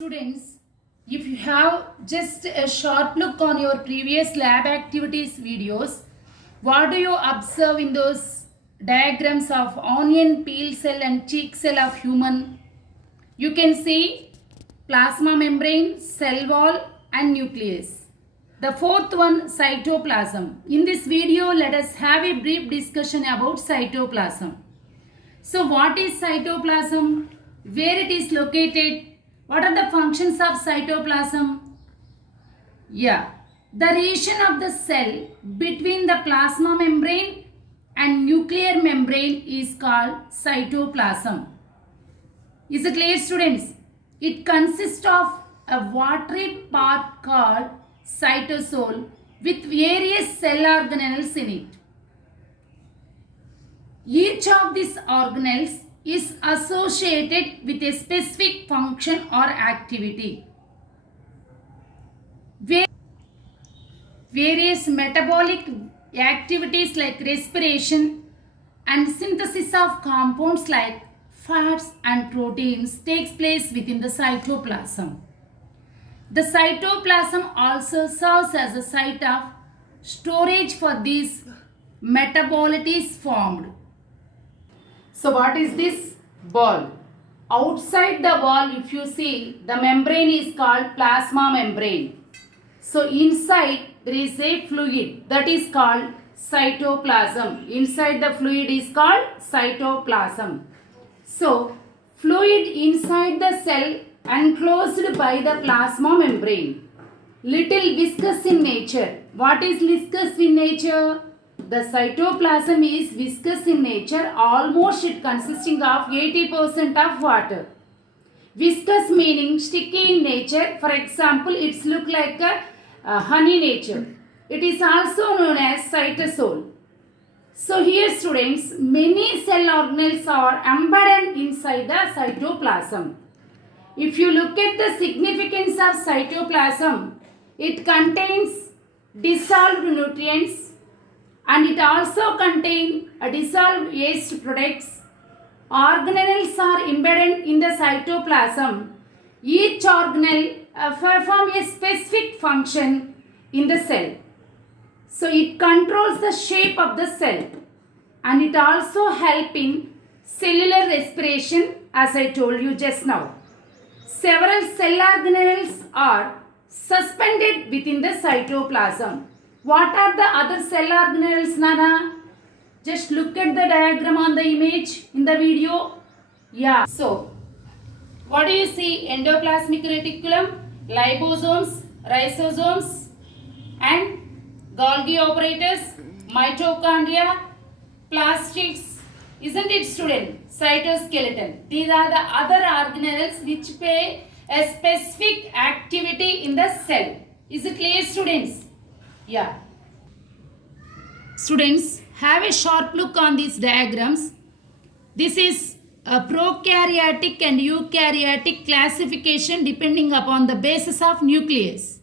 Students, if you have just a short look on your previous lab activities videos, what do you observe in those diagrams of onion, peel cell and cheek cell of human? You can see plasma membrane, cell wall and nucleus. The fourth one, cytoplasm. In this video, let us have a brief discussion about cytoplasm. So what is cytoplasm? Where it is located? What are the functions of cytoplasm? Yeah, the region of the cell between the plasma membrane and nuclear membrane is called cytoplasm. Is it clear, students? It consists of a watery part called cytosol with various cell organelles in it. Each of these organelles is associated with a specific function or activity. Various metabolic activities like respiration and synthesis of compounds like fats and proteins takes place within the cytoplasm. The cytoplasm also serves as a site of storage for these metabolites formed. So what is this? Ball. Outside the wall, if you see, the membrane is called plasma membrane. So inside there is a fluid that is called cytoplasm. Inside the fluid is called cytoplasm. So fluid inside the cell enclosed by the plasma membrane. Little viscous in nature. What is viscous in nature? The cytoplasm is viscous in nature, almost it consisting of 80% of water. Viscous meaning sticky in nature. For example, it's look like a honey nature. It is also known as cytosol. So here students, many cell organelles are embedded inside the cytoplasm. If you look at the significance of cytoplasm, it contains dissolved nutrients, and it also contains dissolved waste products. Organelles are embedded in the cytoplasm. Each organelle performs a specific function in the cell. So it controls the shape of the cell, and it also helps in cellular respiration, as I told you just now. Several cell organelles are suspended within the cytoplasm. What are the other cell organelles, Nana? Just look at the diagram on the image in the video. Yeah. So, what do you see? Endoplasmic reticulum, liposomes, lysosomes and Golgi apparatus, mitochondria, plastics. Isn't it, student? Cytoskeleton. These are the other organelles which play a specific activity in the cell. Is it clear, students? Yeah. Students, have a short look on these diagrams. This is a prokaryotic and eukaryotic classification depending upon the basis of nucleus.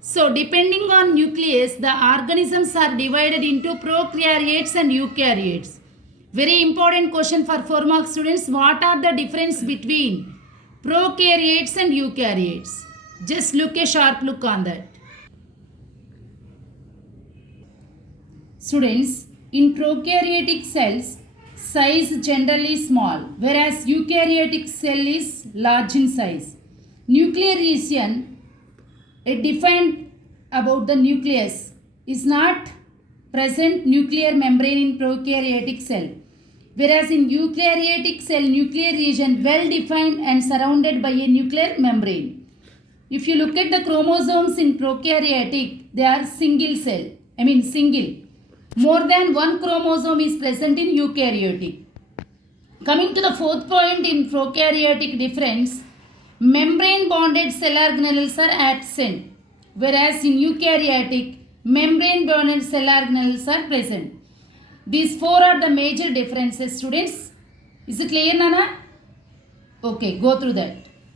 So, depending on nucleus, the organisms are divided into prokaryotes and eukaryotes. Very important question for 4 mark students. What are the difference between prokaryotes and eukaryotes? Just look a sharp look on that. Students, in prokaryotic cells, size generally small, whereas eukaryotic cell is large in size. Nuclear region, it defined about the nucleus, is not present nuclear membrane in prokaryotic cell, whereas in eukaryotic cell, nuclear region well defined and surrounded by a nuclear membrane. If you look at the chromosomes in prokaryotic, they are single. More than one chromosome is present in eukaryotic. Coming to the fourth point in prokaryotic difference, membrane bonded cell organelles are absent, whereas in eukaryotic, membrane bonded cell organelles are present. These 4 are the major differences, students. Is it clear, Nana? Okay, go through that.